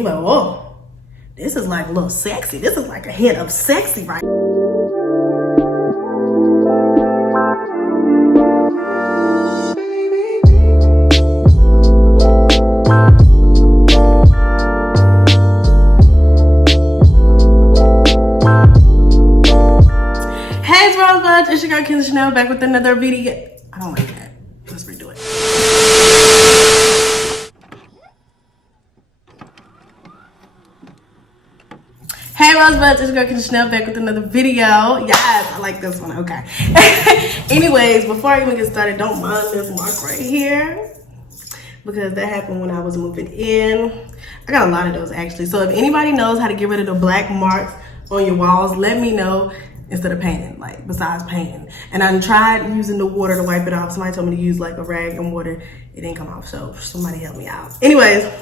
anyway, whoa, this is like a little sexy. This is like a hint of sexy, right? Hey, it's Rosebuds. It's your girl Kenzie Chanel back with another video. I don't like that. Let's redo it. Hey Rosebuds, it's your girl Kenzie Chanel back with another video. Yes, I like this one. Okay. Anyways, before I even get started, don't mind this mark right here, because that happened when I was moving in. I got a lot of those actually. So if anybody knows how to get rid of the black marks on your walls, let me know. Instead of painting, like besides painting. And I tried using the water to wipe it off. Somebody told me to use like a rag and water. It didn't come off, so somebody help me out. Anyways,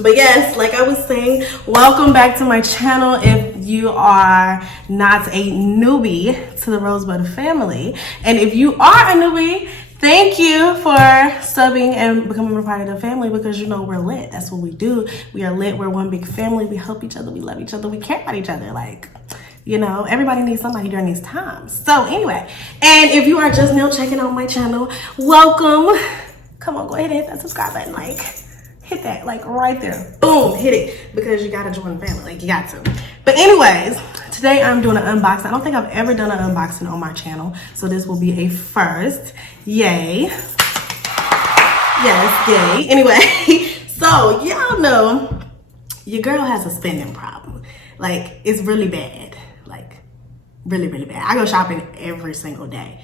but yes, like I was saying, welcome back to my channel. If you are not a newbie to the Rosebud family, and if you are a newbie, thank you for subbing and becoming a part of the family, because you know we're lit. That's what we do. We are lit. We're one big family. We help each other. We love each other. We care about each other. Like, you know, everybody needs somebody during these times. So anyway, and if you are just now checking out my channel, welcome. Come on, go ahead and hit that subscribe button. Like, hit that, like right there. Boom, hit it, because you gotta join the family. Like, you got to. But anyways, today I'm doing an unboxing. I don't think I've ever done an unboxing on my channel, so this will be a first. Yay. Yes, yay. Anyway, so y'all know your girl has a spending problem. Like, it's really bad. Like, really, really bad. I go shopping every single day.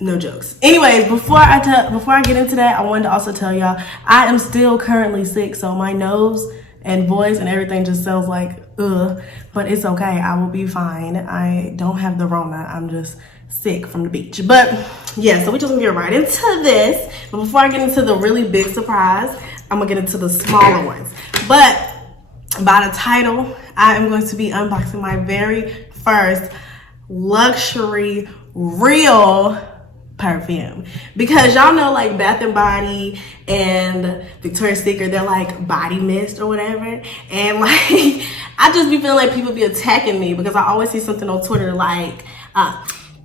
No jokes. Anyways, before I get into that, I wanted to also tell y'all I am still currently sick, so my nose and voice and everything just sounds like ugh, but it's okay. I will be fine. I don't have the Rona. I'm just sick from the beach. But yeah, so we're just gonna get right into this. But before I get into the really big surprise, I'm gonna get into the smaller ones. But by the title, I am going to be unboxing my very first luxury real perfume, because y'all know like Bath and Body and Victoria's Secret, they're like body mist or whatever, and like I just be feeling like people be attacking me because I always see something on Twitter like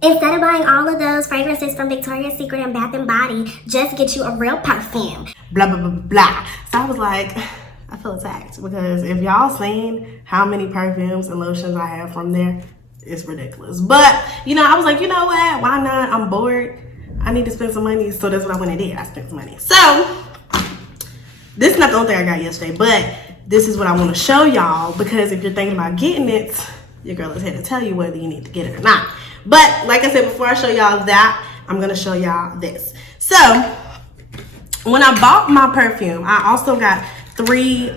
instead of buying all of those fragrances from Victoria's Secret and Bath and Body, just get you a real perfume, blah blah blah blah. So I was like, I feel attacked, because if y'all seen how many perfumes and lotions I have from there, it's ridiculous. But, you know, I was like, you know what? Why not? I'm bored. I need to spend some money. So that's what I went and did. I spent some money. So, this is not the only thing I got yesterday, but this is what I want to show y'all, because if you're thinking about getting it, your girl is here to tell you whether you need to get it or not. But, like I said, before I show y'all that, I'm going to show y'all this. So, when I bought my perfume, I also got 3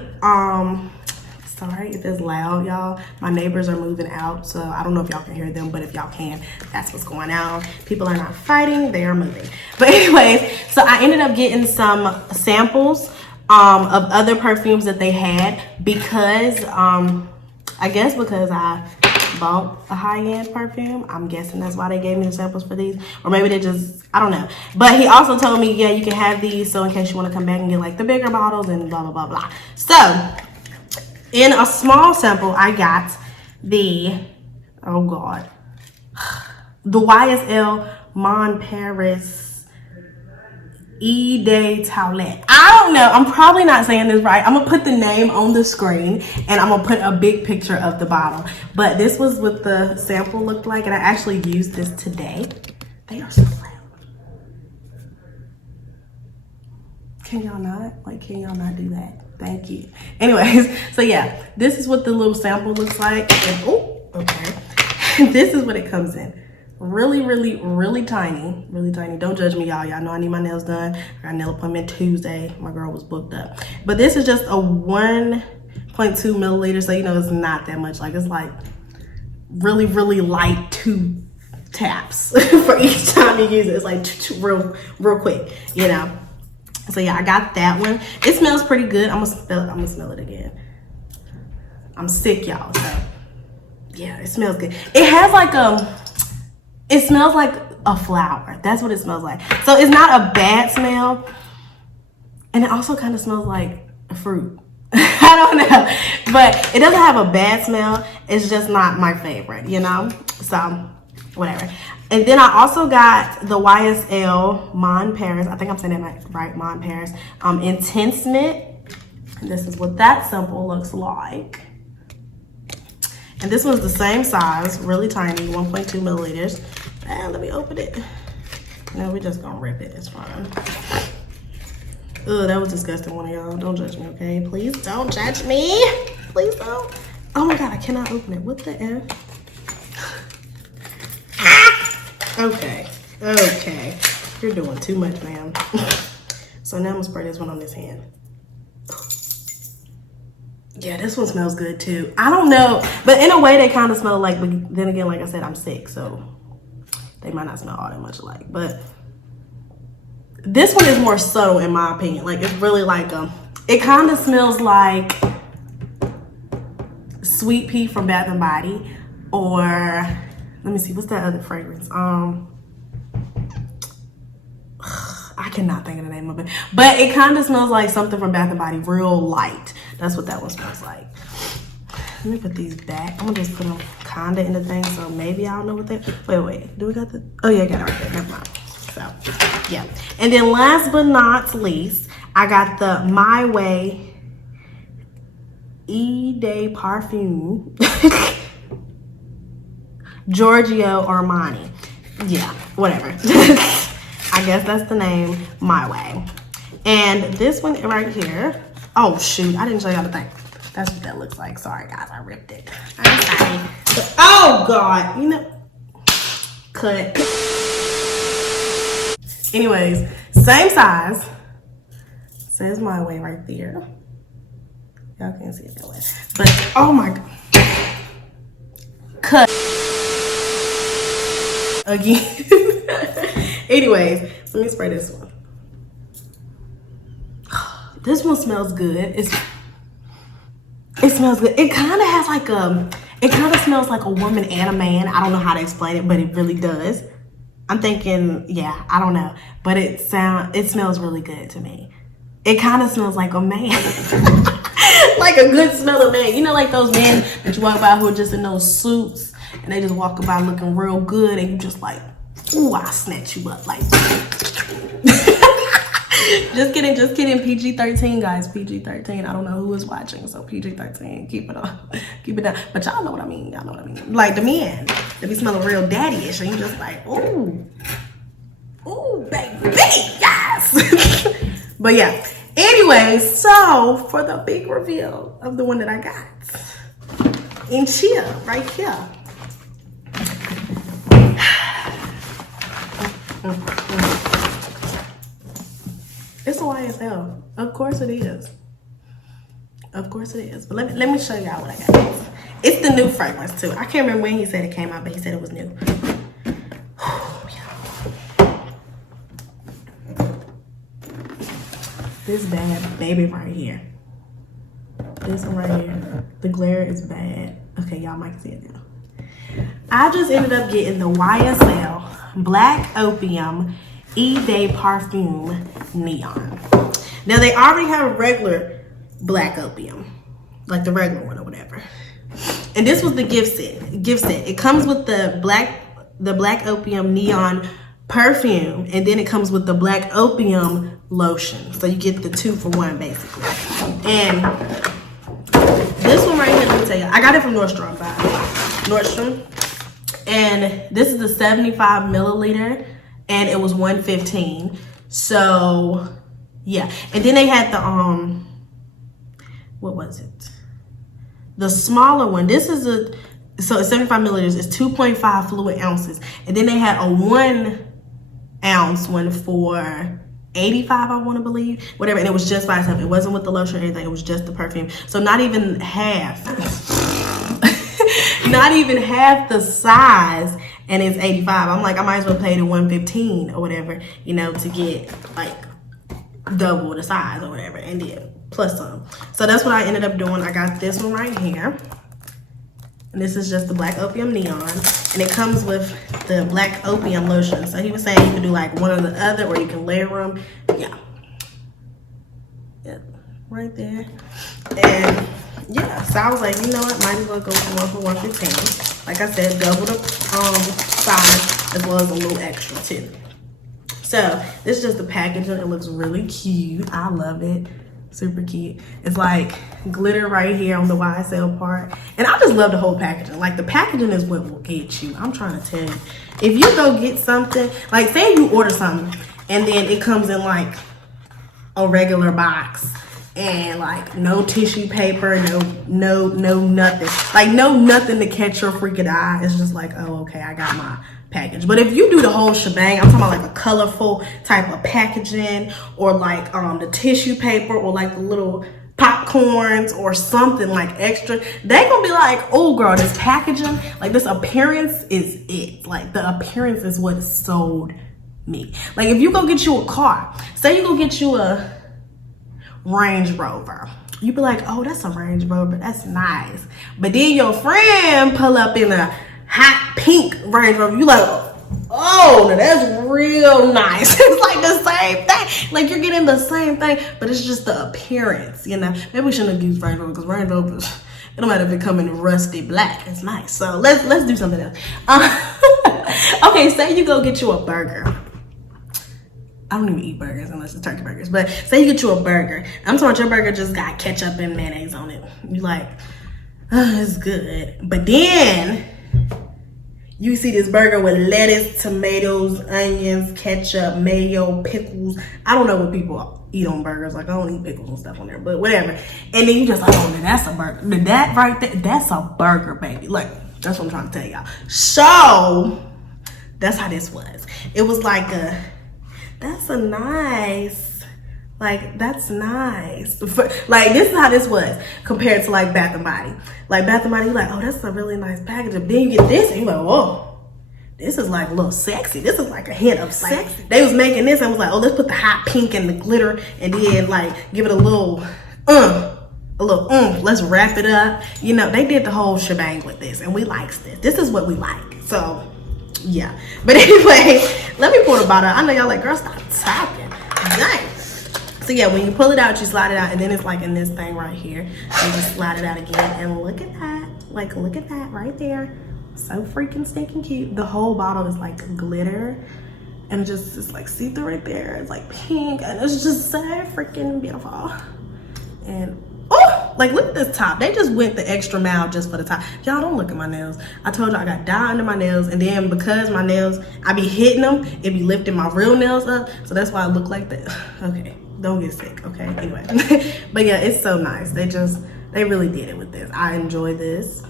sorry if it's loud, y'all. My neighbors are moving out, so I don't know if y'all can hear them, but if y'all can, that's what's going on. People are not fighting, they are moving. But anyways, so I ended up getting some samples of other perfumes that they had, because I guess because I bought a high-end perfume. I'm guessing that's why they gave me the samples for these, or maybe they just, I don't know. But he also told me, yeah, you can have these, so in case you want to come back and get like the bigger bottles and blah blah blah blah. So in a small sample, I got the, oh god, the YSL Mon Paris de Toilette. I don't know, I'm probably not saying this right. I'm gonna put the name on the screen and I'm gonna put a big picture of the bottle. But this was what the sample looked like, and I actually used this today. They are so loud. Can y'all not? Like, can y'all not do that? Thank you. Anyways, so yeah, this is what the little sample looks like. And, oh, okay. This is what it comes in. Really, really, really tiny. Really tiny. Don't judge me, y'all. Y'all know I need my nails done. I got a nail appointment Tuesday. My girl was booked up. But this is just a 1.2 milliliter, so you know it's not that much. Like, it's like really, really light 2 taps for each time you use it. It's like real quick, you know. So yeah, I got that one. It smells pretty good. I'm gonna smell it again. I'm sick, y'all. So yeah, it smells good. It has like it smells like a flower. That's what it smells like. So it's not a bad smell, and it also kind of smells like a fruit. I don't know, but it doesn't have a bad smell. It's just not my favorite, you know? So, whatever. And then I also got the YSL Mon Paris. I think I'm saying that right, Mon Paris. Intense Mint. And this is what that sample looks like. And this one's the same size, really tiny, 1.2 milliliters. And let me open it. No, we're just gonna rip it, it's fine. Ugh, that was disgusting, one of y'all. Don't judge me, okay? Please don't judge me. Please don't. Oh my God, I cannot open it. What the F? Okay, okay. You're doing too much, ma'am. So now I'm gonna spray this one on this hand. Yeah, this one smells good too. I don't know, but in a way they kind of smell like, but then again, like I said, I'm sick, so they might not smell all that much alike. But this one is more subtle in my opinion. Like it's really like it kind of smells like Sweet Pea from Bath and Body, or let me see, what's that other fragrance? I cannot think of the name of it, but it kind of smells like something from Bath and Body, real light. That's what that one smells like. Let me put these back. I'm gonna just put them kinda in the thing, so maybe I'll know what they. Wait. Do we got the? Oh yeah, I got it right there. Never mind. So yeah, and then last but not least, I got the My Way Day Perfume Giorgio Armani. Yeah, whatever. I guess that's the name, My Way. And this one right here, oh shoot, I didn't show y'all the thing. That's what that looks like. Sorry guys, I ripped it. I'm sorry. But, oh God, you know, cut. Anyways, same size. Says My Way right there. Y'all can't see it that way. But, oh my God. Cut. Again. Anyways, let me spray this one. This one smells good. It smells good. It kind of has like it kind of smells like a woman and a man. I don't know how to explain it, but it really does. I'm thinking, yeah, I don't know, but it smells really good to me. It kind of smells like a man. Like a good smell of man. You know, like those men that you walk by who are just in those suits and they just walk by looking real good and you just like, ooh, I'll snatch you up like Just kidding. PG-13, guys. PG-13. I don't know who is watching, so PG-13. Keep it on. Keep it down. But y'all know what I mean. Like the men, they be smelling real daddy-ish, and you just like, ooh, baby, yes. But yeah. Anyway, so for the big reveal of the one that I got in here, right here. It's a YSL. Of course it is. Of course it is. But let me show y'all what I got. It's the new fragrance too. I can't remember when he said it came out, but he said it was new. This bad baby right here. This one right here. The glare is bad. Okay, y'all might see it now. I just ended up getting the YSL Black Opium Day Perfume Neon. Now they already have a regular Black Opium, like the regular one or whatever. And this was the gift set. It comes with the Black Opium Neon Perfume, and then it comes with the Black Opium lotion. So you get the 2 for 1 basically. And this one right here, let me tell you, I got it from Nordstrom. And this is the 75 milliliter. And it was $115. So yeah. And then they had the what was it? The smaller one. This is so it's 75 milliliters. It's 2.5 fluid ounces. And then they had a 1 ounce one for 85, I want to believe. Whatever. And it was just by itself. It wasn't with the lotion or anything. It was just the perfume. So not even half. Not even half the size, and it's 85. I'm like, I might as well pay the 115 or whatever, you know, to get like double the size or whatever, and then plus some. So that's what I ended up doing. I got this one right here, and this is just the Black Opium Neon, and it comes with the Black Opium lotion. So he was saying you can do like one or the other, or you can layer them. Yeah. right there. And yeah, so I was like, you know what, might as well go for 115. Like I said, double the size as well as a little extra too. So this is just the packaging. It looks really cute. I love it. Super cute. It's like glitter right here on the YSL part. And I just love the whole packaging. Like the packaging is what will get you. I'm trying to tell you. If you go get something, like say you order something and then it comes in like a regular box and like no tissue paper, no nothing. Like no nothing to catch your freaking eye. It's just like, oh, okay, I got my package. But if you do the whole shebang, I'm talking about like a colorful type of packaging, or like the tissue paper, or like the little popcorns or something like extra, they gonna be like, oh girl, this packaging, like this appearance is it. Like the appearance is what sold me. Like if you go get you a car, say you go get you a Range Rover, you be like, oh, that's a Range Rover, that's nice. But then your friend pull up in a hot pink Range Rover, you like, oh, now that's real nice. It's like the same thing. Like you're getting the same thing, but it's just the appearance, you know. Maybe we shouldn't have used Range Rover, because Range Rovers, it don't matter if it come in rusty black, it's nice. So let's do something else. Okay, say you go get you a burger. I don't even eat burgers unless it's turkey burgers. But say you get you a burger. I'm talking about your burger just got ketchup and mayonnaise on it. You like, oh, it's good. But then you see this burger with lettuce, tomatoes, onions, ketchup, mayo, pickles. I don't know what people eat on burgers. Like I don't eat pickles and stuff on there, but whatever. And then you just like, oh, that's a burger. That right there, that's a burger, baby. Like that's what I'm trying to tell y'all. So that's how this was. It was like a, that's a nice, like that's nice. Like this is how this was compared to like Bath and Body. Like Bath and Body, you're like, oh, that's a really nice package. But then you get this and you're like, whoa, this is like a little sexy. This is like a hint of sex. Like, they was making this and was like, oh, let's put the hot pink and the glitter and then like give it a little let's wrap it up. You know, they did the whole shebang with this and we likes this. This is what we like. So yeah, but anyway, let me pour the bottle. I know y'all like, girl, stop talking. Nice. So yeah, when you pull it out, you slide it out, and then it's like in this thing right here. You just slide it out again, and look at that. Like, look at that right there. So freaking stinking cute. The whole bottle is like glitter, and it's like see-through right there. It's like pink, and it's just so freaking beautiful. And oh, like look at this top. They just went the extra mile just for the top. Y'all don't look at my nails. I told you I got dye under my nails, and then because my nails, I be hitting them, it be lifting my real nails up, so that's why I look like that. Okay, don't get sick, okay? Anyway, but yeah, it's so nice. They really did it with this. I enjoy this.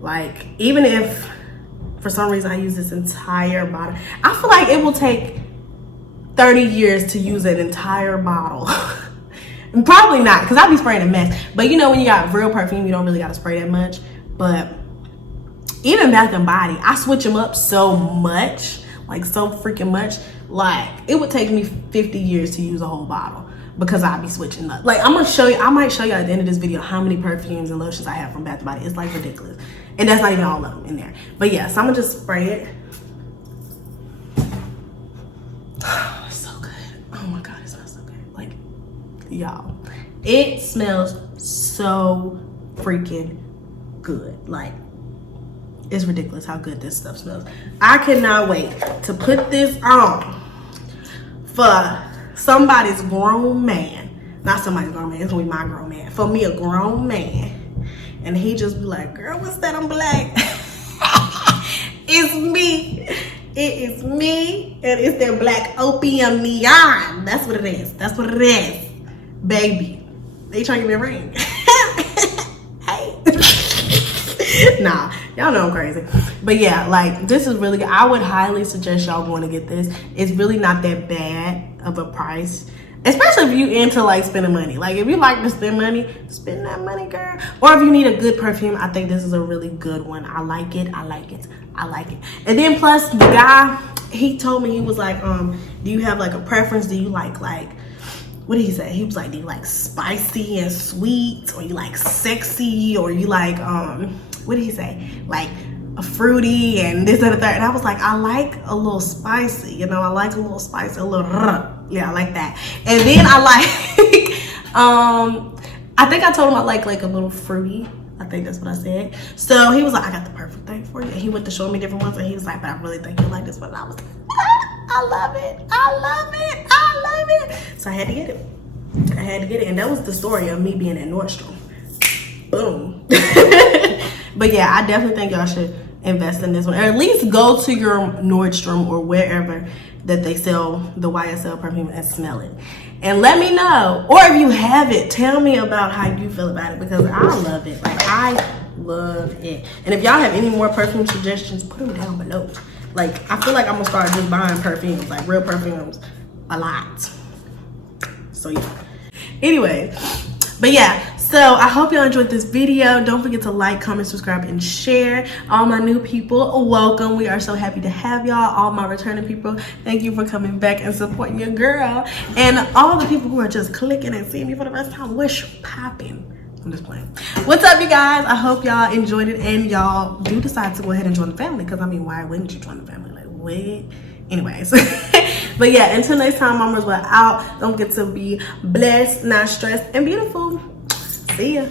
Like, even if for some reason I use this entire bottle, I feel like it will take 30 years to use an entire bottle. Probably not, because I be spraying a mess. But you know, when you got real perfume, you don't really got to spray that much. But even Bath and Body, I switch them up so much, like so freaking much. Like it would take me 50 years to use a whole bottle because I be switching up. Like I'm gonna show you, I might show you at the end of this video how many perfumes and lotions I have from Bath and Body. It's like ridiculous, and that's not even all of them in there. But yeah, so I'm gonna just spray it. It's so good. Oh my god, it smells so good. Like, y'all, it smells so freaking good. Like, it's ridiculous how good this stuff smells. I cannot wait to put this on for somebody's grown man. Not somebody's grown man, it's gonna be my grown man. For me, a grown man, and he just be like, girl, what's that on black? It's me. It is me, and it's that black opium neon. That's what it is. That's what it is, baby. They trying to give me a ring. Hey. Nah, y'all know I'm crazy. But yeah, like this is really good. I would highly suggest y'all going to get this. It's really not that bad of a price. Especially if you into like spending money. Like if you like to spend money, spend that money, girl. Or if you need a good perfume, I think this is a really good one. I like it. I like it. I like it. And then plus the guy, he told me, he was like, do you have like a preference? Do you like, what did he say? He was like, do you like spicy and sweet? Or you like sexy? Or you like, what did he say? Like a fruity and this and the third. And I was like, I like a little spicy. You know, I like a little spicy, a little, yeah, I like that. And then I like I think I told him I like a little fruity. I think that's what I said. So he was like, I got the perfect thing for you. And he went to show me different ones, and he was like, but I really think you like this one. And I was like, I love it. I love it. I love it. So I had to get it. I had to get it. And that was the story of me being at Nordstrom. Boom. But yeah, I definitely think y'all should invest in this one, or at least go to your Nordstrom or wherever that they sell the YSL perfume and smell it, and let me know. Or if you have it, tell me about how you feel about it, because I love it. Like, I love it. And if y'all have any more perfume suggestions, put them down below. Like, I feel like I'm gonna start just buying perfumes, like real perfumes, a lot. So yeah, anyway, but yeah, so I hope y'all enjoyed this video. Don't forget to like, comment, subscribe, and share. All my new people, welcome. We are so happy to have y'all. All my returning people, thank you for coming back and supporting your girl. And all the people who are just clicking and seeing me for the first time, wish popping. I'm just playing. What's up, you guys? I hope y'all enjoyed it, and y'all do decide to go ahead and join the family, because I mean, why wouldn't you join the family? Like, what? Anyways. But yeah, until next time, mamas, we're out. Don't forget to be blessed, not stressed, and beautiful. See ya.